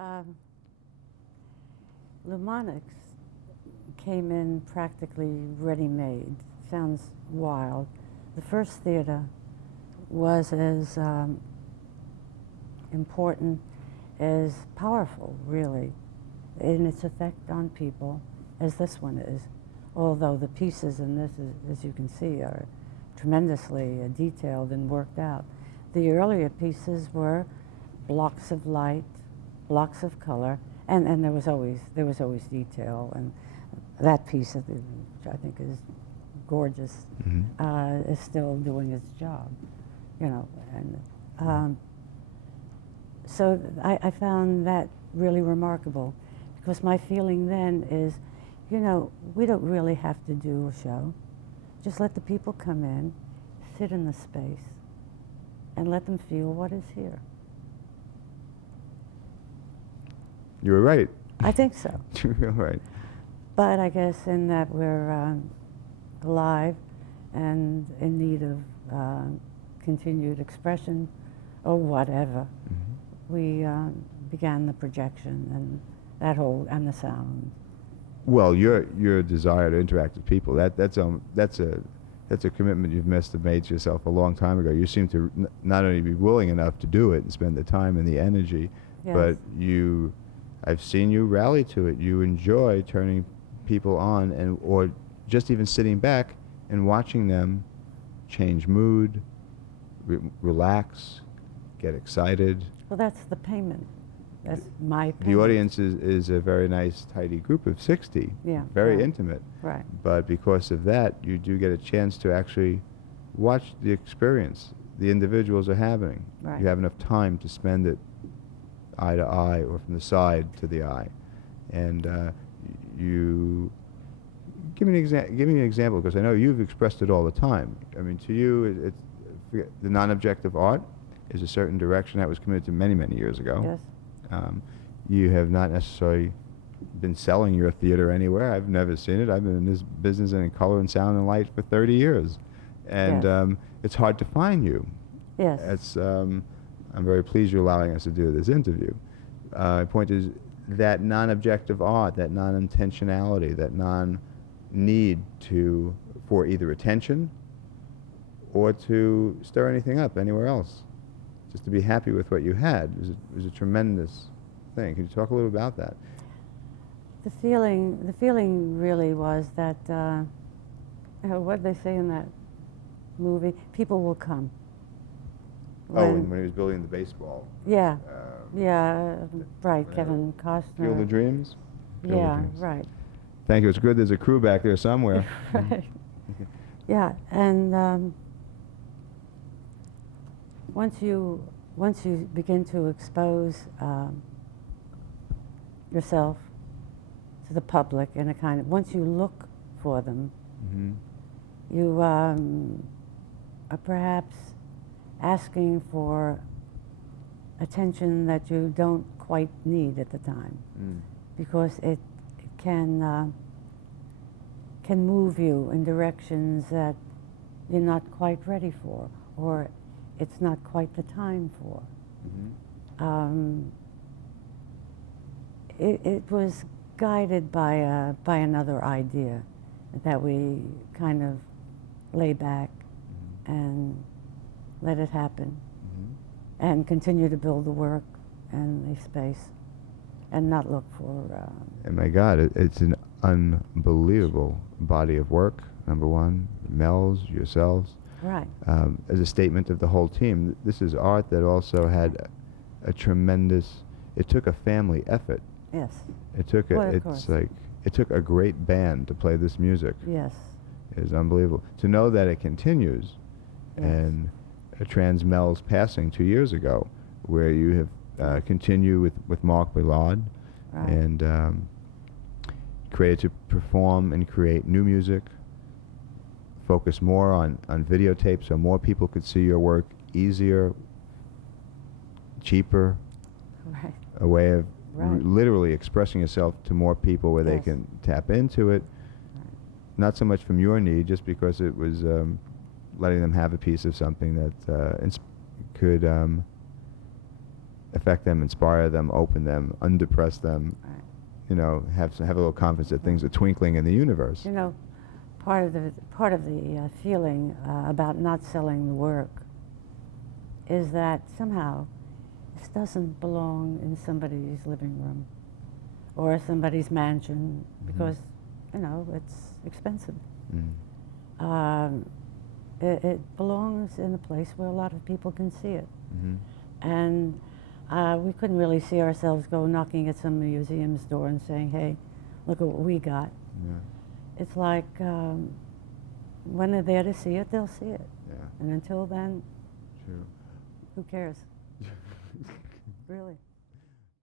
Um, Lumonics came in practically ready-made. Sounds wild. The first theater was as important, as powerful, really, in its effect on people as this one is. Although the pieces in this, as you can see, are tremendously detailed and worked out. The earlier pieces were blocks of light, blocks of color, and there was always detail. And that piece, which I think is gorgeous, is still doing its job, you know. And so I found that really remarkable, because my feeling then is, you know, we don't really have to do a show. Just let the people come in, sit in the space, and let them feel what is here. You were right. I think so. You were right. But I guess in that we're alive and in need of continued expression or whatever, we began the projection and that whole, and the sound. Well, your desire to interact with people, that's a commitment you've made to yourself a long time ago. You seem to not only be willing enough to do it and spend the time and the energy, Yes. but I've seen you rally to it. You enjoy turning people on, and or just even sitting back and watching them change mood, relax, get excited. Well, that's the payment. That's my payment. The audience is a very nice, tidy group of 60. Yeah. Very right. intimate. Right. But because of that, you do get a chance to actually watch the experience the individuals are having. Right. You have enough time to spend it eye to eye or from the side to the eye. And you give me an example, because I know you've expressed it all the time. I mean, to you, the non-objective art is a certain direction that was committed to many, many years ago. Yes. You have not necessarily been selling your theater anywhere. I've never seen it. I've been in this business in color and sound and light for 30 years. And Yes. It's hard to find you. Yes. It's, I'm very pleased you're allowing us to do this interview. My point is that non-objective art, that non-intentionality, that non-need for either attention or to stir anything up anywhere else. Just to be happy with what you had was a tremendous thing. Can you talk a little about that? The feeling really was that, what did they say in that movie? People will come. When he was building the baseball. Yeah, yeah, right, whatever. Kevin Costner. Field of Dreams? Field of Yeah, Dreams. right. Thank you. It's good there's a crew back there somewhere. Right. Yeah, and once you begin to expose yourself to the public in a kind of, once you look for them, you are perhaps asking for attention that you don't quite need at the time, because it can move you in directions that you're not quite ready for, or it's not quite the time for. It was guided by another idea, that we kind of lay back and let it happen, and continue to build the work and the space, and not look for... And my God, it's an unbelievable body of work, number one. Mel's, yourselves. Right. As a statement of the whole team, this is art that also had a tremendous... It took a family effort. Yes. It took it took a great band to play this music. Yes. It is unbelievable. To know that it continues, Yes. and trans Mel's passing 2 years ago, where you have continue with Mark Billard, Right. and created to perform and create new music, focus more on videotape so more people could see your work easier, cheaper, Right. a way of Right. literally expressing yourself to more people where they Yes. can tap into it. Not so much from your need, just because it was letting them have a piece of something that could affect them, inspire them, open them, undepress them, Right. you know, have a little confidence that things are twinkling in the universe. You know, part of the feeling about not selling the work is that somehow this doesn't belong in somebody's living room or somebody's mansion because, you know, it's expensive. It belongs in a place where a lot of people can see it. And we couldn't really see ourselves go knocking at some museum's door and saying, hey, look at what we got. It's like when they're there to see it, they'll see it. And until then, True. who cares? Really.